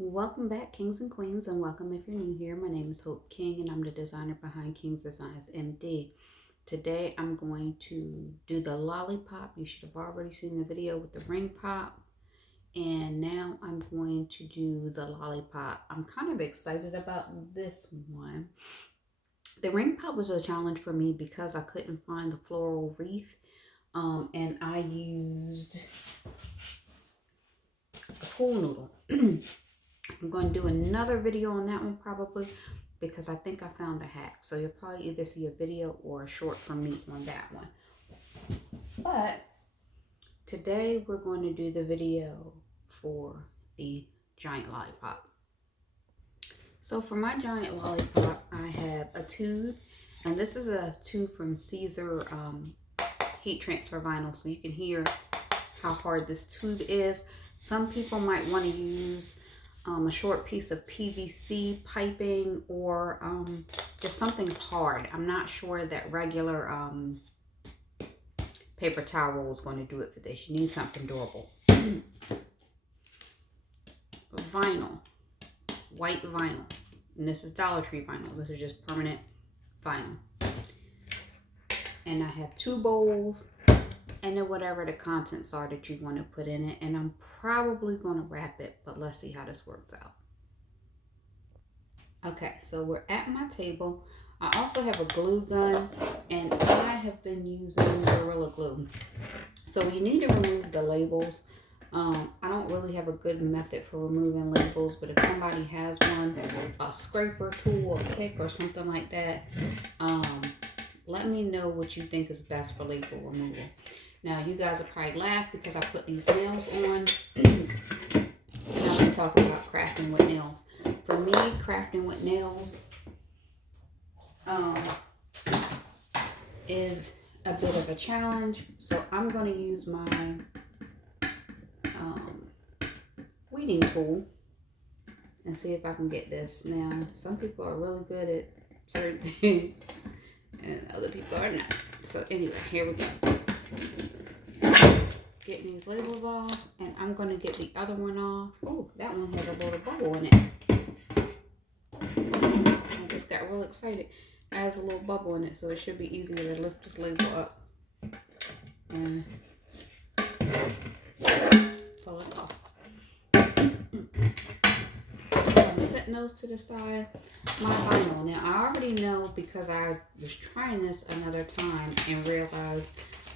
Welcome back, kings and queens, and welcome if you're new here. My name is Hope King, and I'm the designer behind King's Designs MD. Today, I'm going to do the lollipop. You should have already seen the video with the ring pop, and now I'm going to do the lollipop. I'm kind of excited about this one. The ring pop was a challenge for me because I couldn't find the floral wreath, and I used a pool noodle. I'm going to do another video on that one probably because I think I found a hack. So you'll probably either see a video or a short from me on that one. But today we're going to do the video for the giant lollipop. So for my giant lollipop, I have a tube, and this is a tube from Caesar heat transfer vinyl, so you can hear how hard this tube is. Some people might want to use a short piece of PVC piping or just something hard. I'm not sure that regular paper towel roll is going to do it for this. You need something durable. Vinyl, white vinyl, and this is Dollar Tree vinyl. This is just permanent vinyl. And I have 2 bowls and then whatever the contents are that you want to put in it, and I'm probably going to wrap it, but let's see how this works out. Okay, so we're at my table. I also have a glue gun, and I have been using Gorilla Glue. So you need to remove the labels. I don't really have a good method for removing labels, but if somebody has one, a scraper tool, a pick, or something like that, let me know what you think is best for label removal. Now, you guys will probably laugh because I put these nails on. And I'm going to talk about crafting with nails. For me, crafting with nails is a bit of a challenge. So I'm going to use my weeding tool and see if I can get this. Now, some people are really good at certain things and other people are not. So anyway, here we go. Getting these labels off, and I'm going to get the other one off. Oh, that one has a little bubble in it. I just got real excited. It has a little bubble in it, so it should be easier to lift this label up and pull it off. So I'm setting those to the side. My vinyl. Now, I already know because I was trying this another time and realized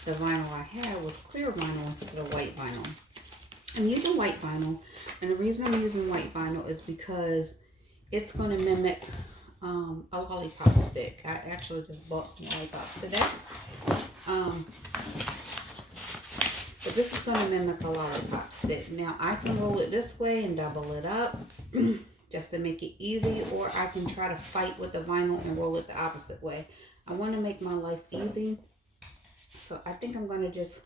the vinyl I had was clear vinyl instead of white vinyl. I'm using white vinyl, and the reason I'm using white vinyl is because it's going to mimic a lollipop stick. I actually just bought some lollipops today. But this is going to mimic a lollipop stick. Now, I can roll it this way and double it up just to make it easy, or I can try to fight with the vinyl and roll it the opposite way. I want to make my life easy. So I think I'm going to just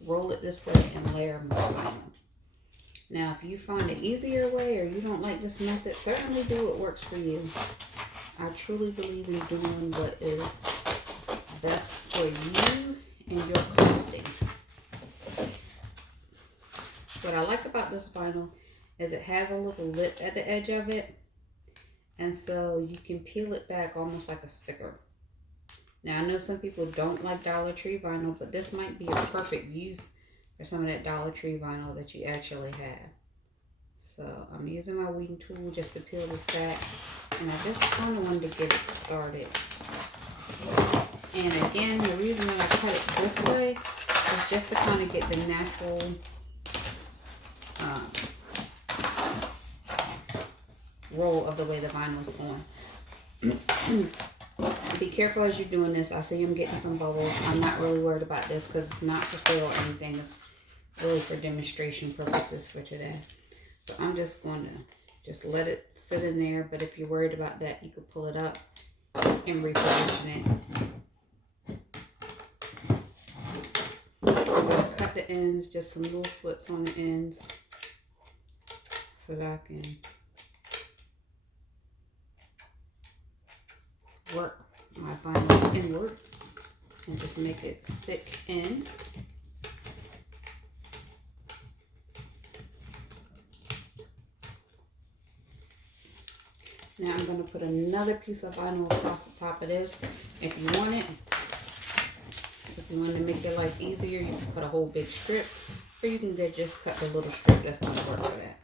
roll it this way and layer my vinyl. Now, if you find an easier way or you don't like this method, certainly do what works for you. I truly believe in doing what is best for you and your crafting. What I like about this vinyl is it has a little lip at the edge of it, and so you can peel it back almost like a sticker. Now, I know some people don't like Dollar Tree vinyl, but this might be a perfect use for some of that Dollar Tree vinyl that you actually have. So, I'm using my weeding tool just to peel this back, and I just kind of wanted to get it started. And again, the reason that I cut it this way is just to kind of get the natural roll of the way the vinyl is going. Be careful as you're doing this. I see I'm getting some bubbles. I'm not really worried about this because it's not for sale or anything. It's really for demonstration purposes for today. So I'm just going to just let it sit in there. But if you're worried about that, you could pull it up and reposition it. I'm going to cut the ends, just some little slits on the ends so that I can work my vinyl inward and just make it stick in. Now I'm going to put another piece of vinyl across the top of this. If you want it, if you want to make your life easier, you can cut a whole big strip, or you can just cut the little strip that's going to work for that.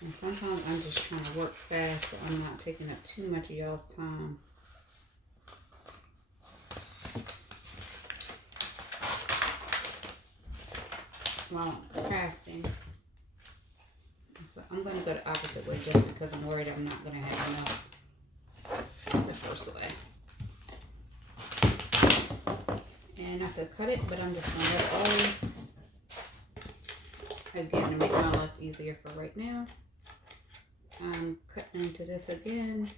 And sometimes I'm just trying to work fast so I'm not taking up too much of y'all's time. While I'm crafting. So I'm going to go the opposite way just because I'm worried I'm not going to have enough the first way. And I could cut it, but I'm just going to let it all, again, to make my life easier for right now. I'm cutting into this again.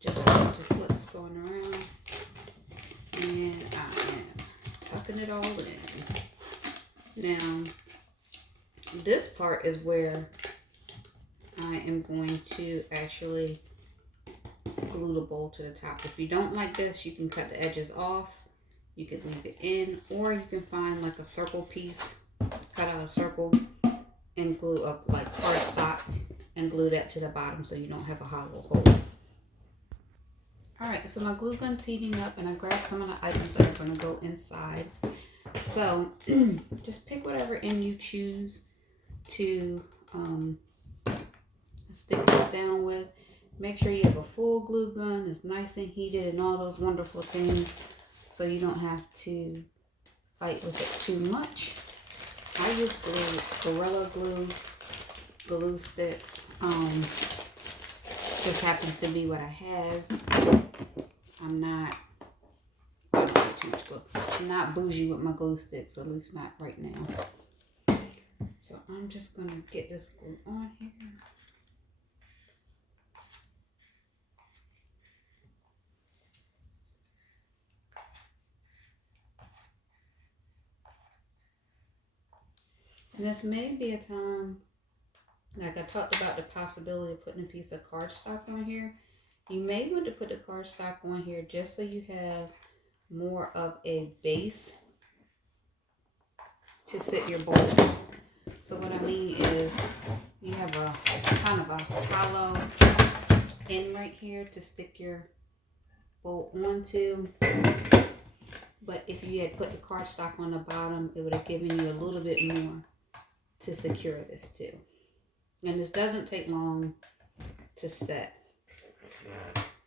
Just slits going around. And I am tucking it all in. Now, this part is where I am going to actually glue the bowl to the top. If you don't like this, you can cut the edges off. You can leave it in, or you can find like a circle piece, cut out a circle, and glue up like cardstock and glue that to the bottom so you don't have a hollow hole. Alright, so my glue gun's heating up, and I grabbed some of the items that are going to go inside. So, just pick whatever end you choose to stick this down with. Make sure you have a full glue gun, it's nice and heated and all those wonderful things, so you don't have to fight with it too much. I use Gorilla glue sticks. Just happens to be what I have. I'm not bougie with my glue sticks, at least not right now. So I'm just going to get this glue on here. And this may be a time, like I talked about the possibility of putting a piece of cardstock on here. You may want to put the cardstock on here just so you have more of a base to sit your bowl. So what I mean is you have a kind of a hollow end right here to stick your bowl onto. But if you had put the cardstock on the bottom, it would have given you a little bit more to secure this too. And this doesn't take long to set.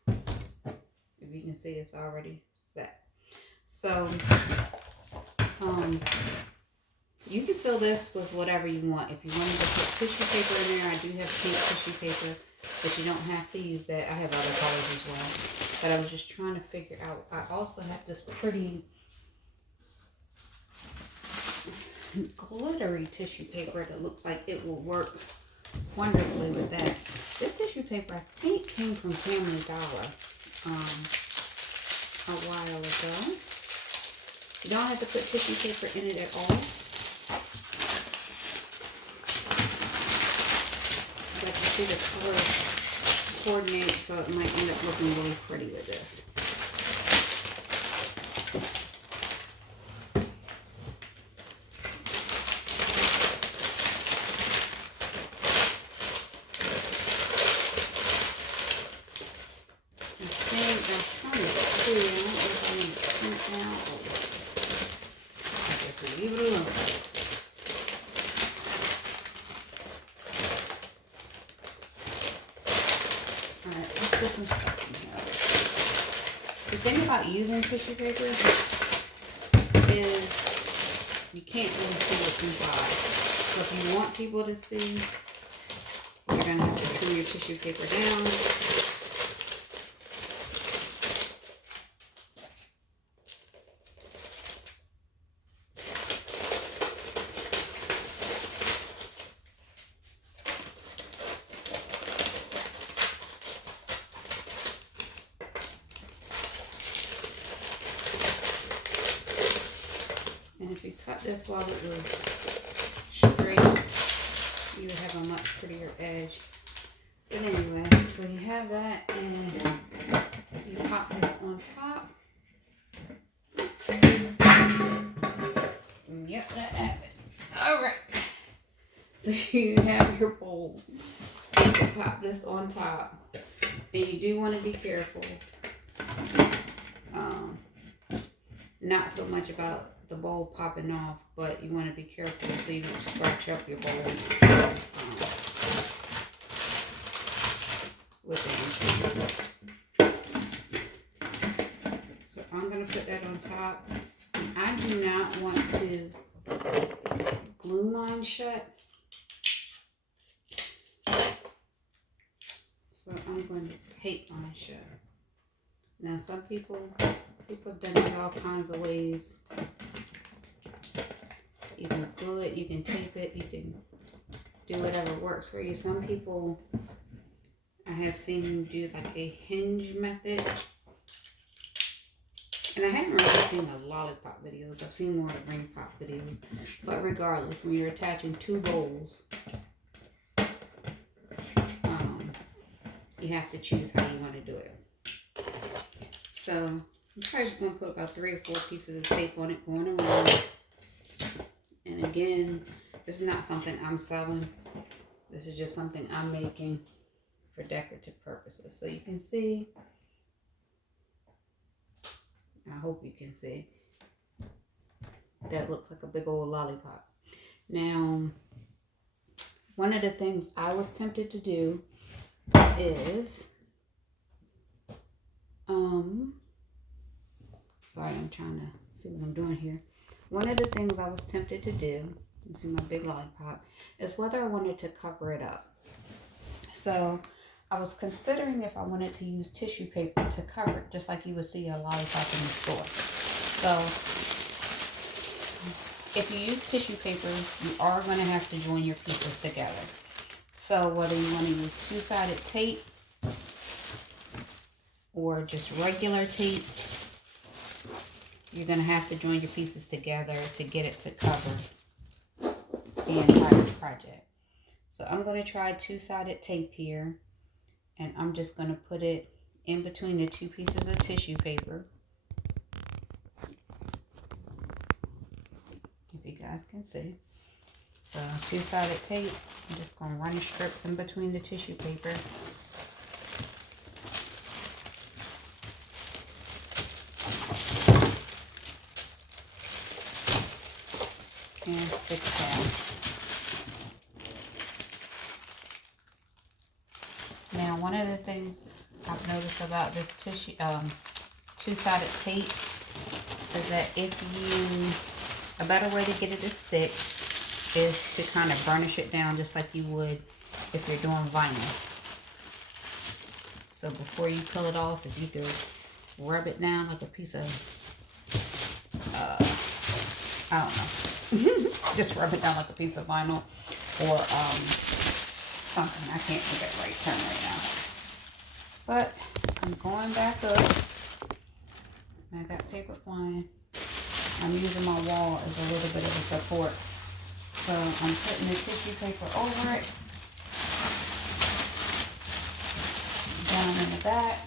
If you can see, it's already set. So you can fill this with whatever you want. If you wanted to put tissue paper in there, I do have pink tissue paper, but you don't have to use that. I have other colors as well. But I was just trying to figure out. I also have this pretty glittery tissue paper that looks like it will work wonderfully with that. This tissue paper I think came from Family Dollar a while ago. You don't have to put tissue paper in it at all. But you see the colors coordinate, so it might end up looking really pretty with this. Leave it alone. Alright, let's get some stuff in here. The thing about using tissue paper is you can't really see what's inside. So if you want people to see, you're going to have to trim your tissue paper down. And if you cut this while it was straight, you would have a much prettier edge. But anyway, so you have that, and you pop So you have your bowl. You can pop this on top. And you do want to be careful. Not so much about the bowl popping off, but you want to be careful so you don't scratch up your bowl with the inches. So I'm going to put that on top. And I do not want to glue mine shut. So I'm going to tape mine shut. Now some people have done it all kinds of ways. You can glue it, you can tape it, you can do whatever works for you. Some people I have seen do like a hinge method. And I haven't really seen the lollipop videos. I've seen more of the ring pop videos. But regardless, when you're attaching two bowls, you have to choose how you want to do it. So I'm probably going to put about 3 or 4 pieces of tape on it going around. And again, this is not something I'm selling. This is just something I'm making for decorative purposes. So you can see, I hope you can see, that looks like a big old lollipop. Now, one of the things I was tempted to do is, sorry, I'm trying to see what I'm doing here. One of the things I was tempted to do, you see my big lollipop, is whether I wanted to cover it up. So I was considering if I wanted to use tissue paper to cover it, just like you would see a lollipop in the store. So if you use tissue paper, you are going to have to join your pieces together. So whether you want to use two-sided tape or just regular tape, you're going to have to join your pieces together to get it to cover the entire project. So I'm going to try two-sided tape here, and I'm just going to put it in between the 2 pieces of tissue paper. If you guys can see. So two-sided tape, I'm just going to run a strip in between the tissue paper. And stick it down. Now, one of the things I've noticed about this tissue, two-sided tape, is that a better way to get it to stick is to kind of burnish it down just like you would if you're doing vinyl. So before you peel it off, if you could rub it down like a piece of, I don't know, just rub it down like a piece of vinyl or something. I can't get that right term right now. But I'm going back up. I got paper flying. I'm using my wall as a little bit of a support. So I'm putting the tissue paper over it, down in the back.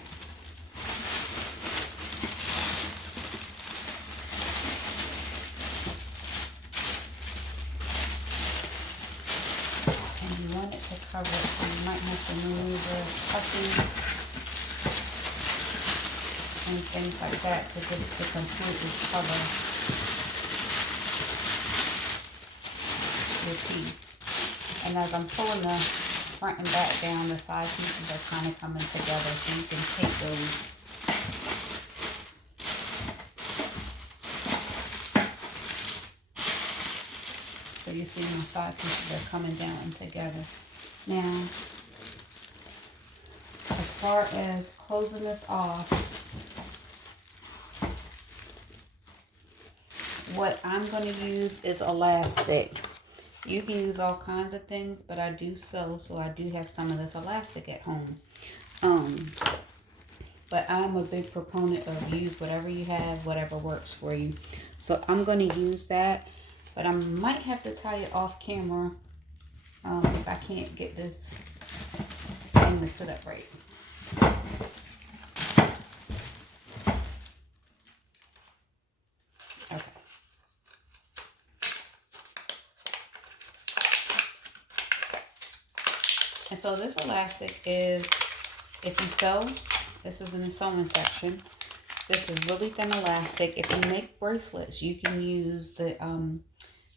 And you want it to cover it, so you might have to maneuver puffing and things like that to get it to completely cover your piece. And as I'm pulling the front and back down, the side pieces are kind of coming together, so you can take those. So you see my side pieces are coming down together. Now, as far as closing this off, what I'm going to use is elastic. You can use all kinds of things, but I do sew, so I do have some of this elastic at home. But I'm a big proponent of use whatever you have, whatever works for you. So I'm going to use that, but I might have to tie it off camera if I can't get this thing to sit up right. so this elastic is, if you sew, this is in the sewing section. This is really thin elastic. If you make bracelets, you can use the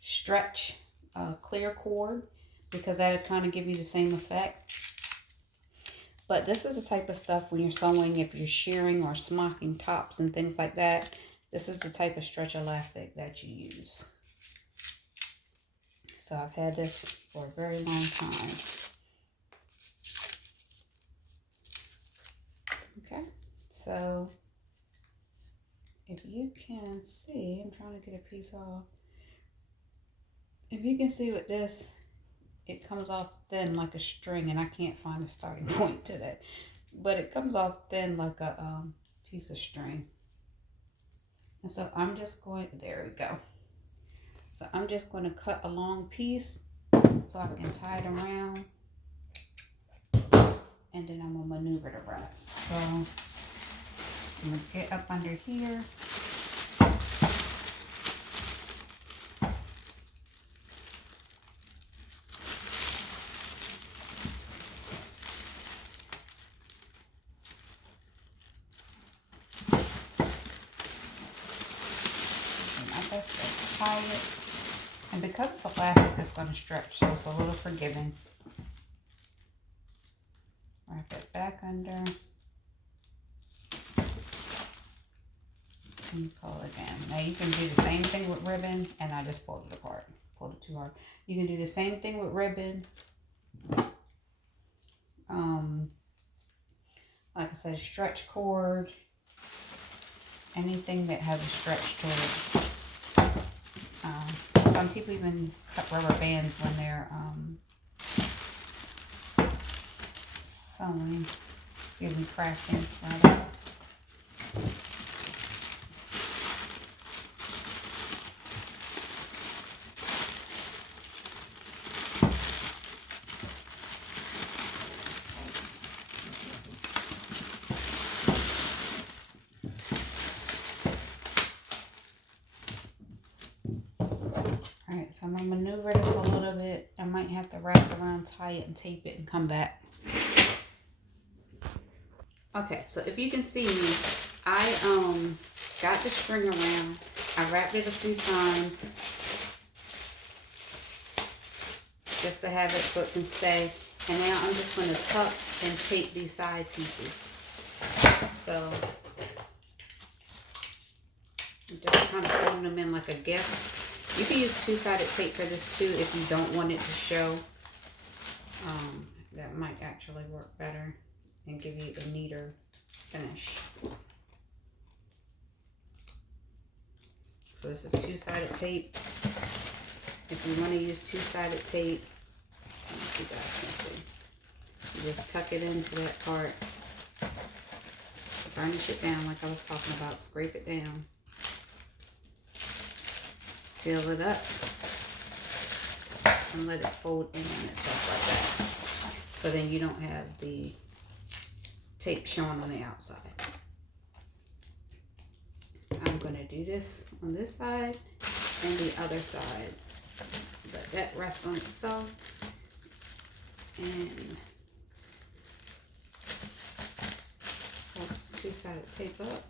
stretch clear cord, because that'll kind of give you the same effect. But this is the type of stuff when you're sewing, if you're shearing or smocking tops and things like that, this is the type of stretch elastic that you use. So I've had this for a very long time. Okay, so if you can see, I'm trying to get a piece off. If you can see with this, it comes off thin like a string, and I can't find a starting point to that. But it comes off thin like a piece of string. And so I'm just going, there we go. So I'm just going to cut a long piece so I can tie it around. And then I'm going to maneuver the rest. So I'm going to get up under here. Tie it, and because it's elastic, it's going to stretch, so it's a little forgiving. Wrap it back under and pull it in. Now you can do the same thing with ribbon, and I just pulled it apart, pulled it too hard. You can do the same thing with ribbon. Like I said, stretch cord, anything that has a stretch to it. Some people even cut rubber bands when they're sewing. Excuse me, crafting, rather. Alright, so I'm going to maneuver this a little bit. I might have to wrap it around, tie it, and tape it, and come back. Okay, so if you can see me, I got the string around. I wrapped it a few times just to have it so it can stay. And now I'm just going to tuck and tape these side pieces. So I'm just kind of folding them in like a gift. You can use two-sided tape for this too if you don't want it to show. That might actually work better and give you a neater finish. So this is two-sided tape. If you want to use two-sided tape, you guys can see. You just tuck it into that part. Burnish it down like I was talking about. Scrape it down. Fill it up. And let it fold in on itself like that. So then you don't have the tape showing on the outside. I'm going to do this on this side and the other side. Let that rest on itself. And hold this two-sided tape up.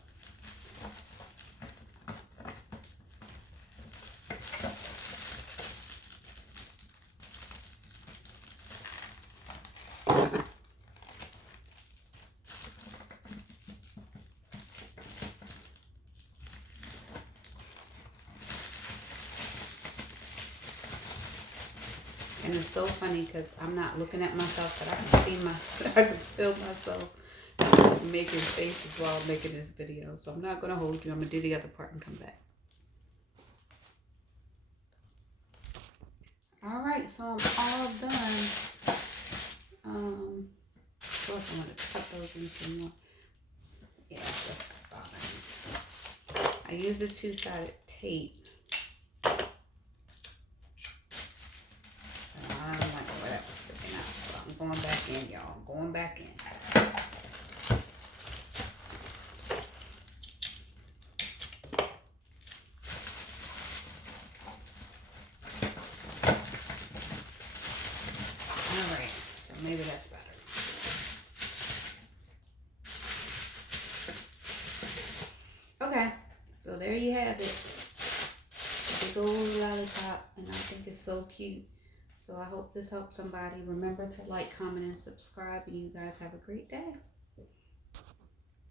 And it's so funny because I'm not looking at myself, but I can see I can feel myself making faces while making this video. So I'm not going to hold you. I'm going to do the other part and come back. Alright, so I'm all done. Of course I want to cut those in some more. Yeah, that's fine. I use the two-sided tape. Going back in, y'all. Going back in. Alright, so maybe that's better. have it. Big old lollipop, and I think it's so cute. So I hope this helps somebody. Remember to like, comment, and subscribe, and you guys have a great day.